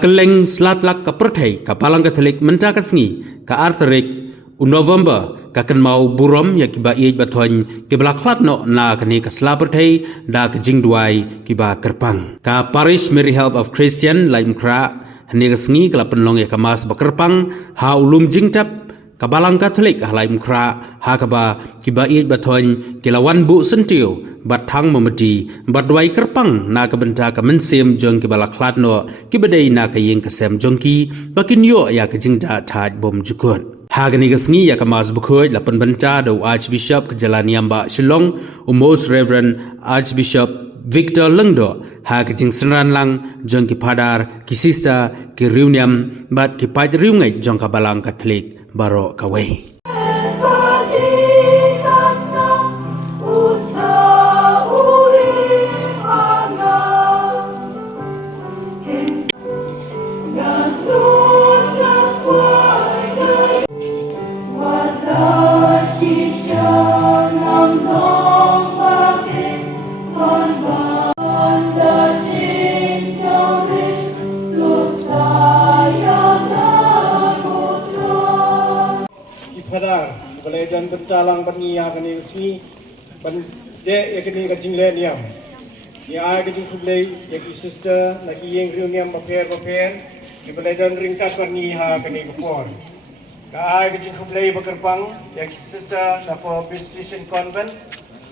keleng selatlak ka perthai ka palang Katolik menta kasngi ka arterik November ka Kynmaw burom ya kiba ieid bathoiñ kibla klatno na kani ka sla perthai da ka jing Duwai kiba kyrpang ka parish Mary Help of Christian laim kra hani kasngi kala penlong ya kamas ba kyrpang ha ulum jingtap kabalang Katolik halaim kra ha kaba kiba ieid bathoiñ kilawan bu syntiew batang mombati Duwai kyrpang na kabenta ka mensem jong kibala klatno kibadai na ka yeng kasem jongki bakin yo ya ka jingda taj bom jukun hagani kasngi ya kamas bukhoi lapan benta do Archbishop kejalaniamba Shillong Most Reverend Archbishop Victor Lengdo ha ka jing senran lang jong ki padar ki sister ki riuniam bat ki paj riungai jong kabalang Katolik baro kawai Padar, belajar bercalang berniaga kini sini, bende ekni kacing leniam. Ya ada kacing kublai, ya ki sister, lagi yang riungnya baper, di belajar ringkas berniaga kini kupor. Ka kacing kublai bakerpang, ya ki sister, napa Presbyterian Convent,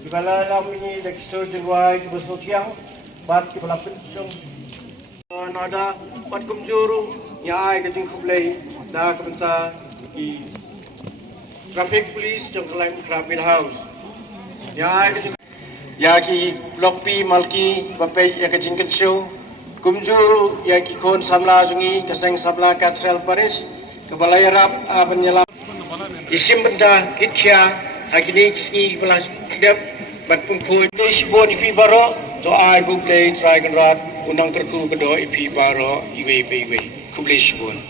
di bala lam ini ya ki Duwai, ki Basotiang, bat ki bala pensong. Nada bat kumjuru, ya kacing kublai, dah kebentar ki Traffic Police jong kelaim Krapil House. Ya ki Blok P Malki bapai ya ke jingkat show. Kumjuru ya ki kon samla jungi keseng sabla Katsrel Paris kebalai rap penyelam. Isim benda kitya hakini ski belas dep bat pungkul si bon ipi baro to ai bu play dragon rod undang terku kedo ipi baro iwe kublai si bon.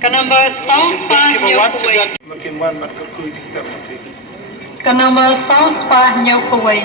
Kanamba Sauspah Nyokaway. Kanamba Sauspah Nyokaway.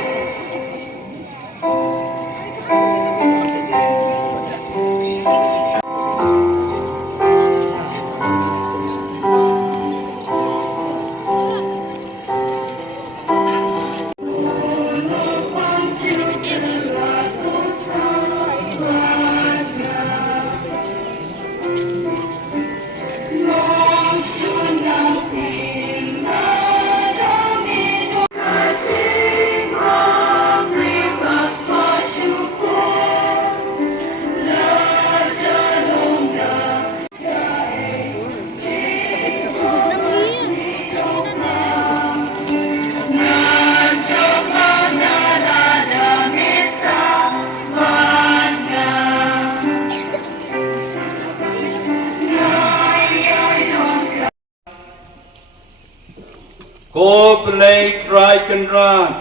Ko play dragon run,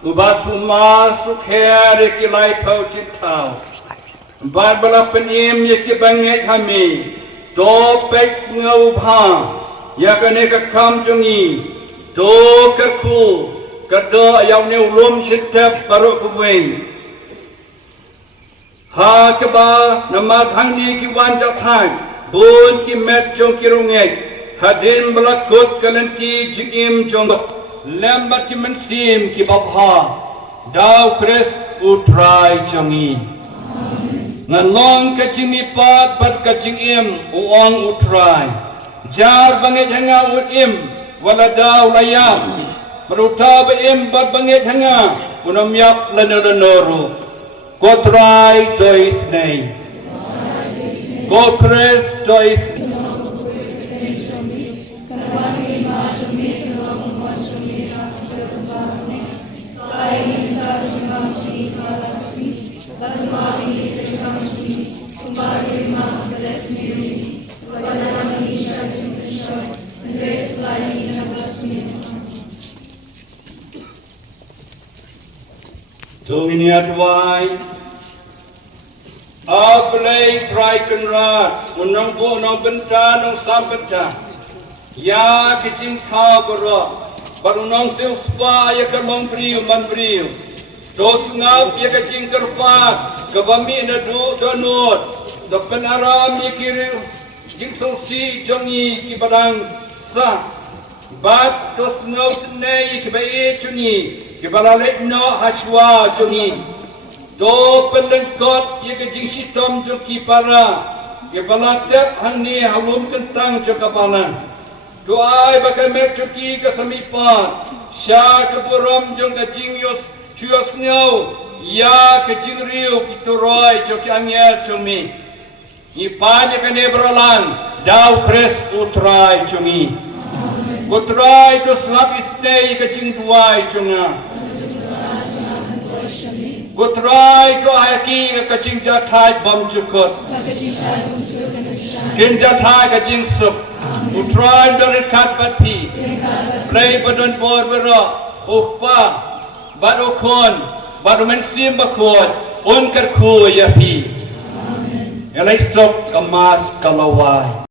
ubasuma sukher kilai paucit tau. Barbala penim yaki banget kami, do peks ngau bha, yakane kakam jungi, do kerku, kerdo ayaw ne ulum sitep baru kuwing. Ha keba nama thangni ki wanjak thang, bun ki met jong kirungek. Hadin belakut kalenti jigim jongok lembat ki mensim ki babha dau kres utrai jongi ngalong kacing ipat bat kacing im uang utrai jar banget hanga ut im wala dau layam meruta be im bat banget hanga unam yap lenororu kotrai tois nei kokres tois Domini Duwai, Ablay Triton Rat, Unang Bu Nong Benta Nong Sampata, Ya Kitching Kabara, Barunong Silspa Yakalong Brio Man Brio, Tos ngau ya ka jing kerpa kabami na du donut do penaram mikir jing sosi jongi ki badang sa bat tos ngau snei ki bai chuni ki balale no haswa jongi do pelengkot ya ka jing sitom joki para ki balatep hangni halum kentang jokabalan doai bakamet joki ka samipat sya keburam jong ka jing yos Chuas ngau ya ke jingriu kituroi joki angel chumi ni panya kane brolan dau kres utrai chumi utrai to slap stay ke jing Duwai chunga utrai to haki ke jing jathai bom chukot kin jathai ke jing sup utrai dorit kat batpi play badon bor bero ukpa Baru kon, baru mensim bakon, unkar ku ya pi. Elai sok kemas kalawai.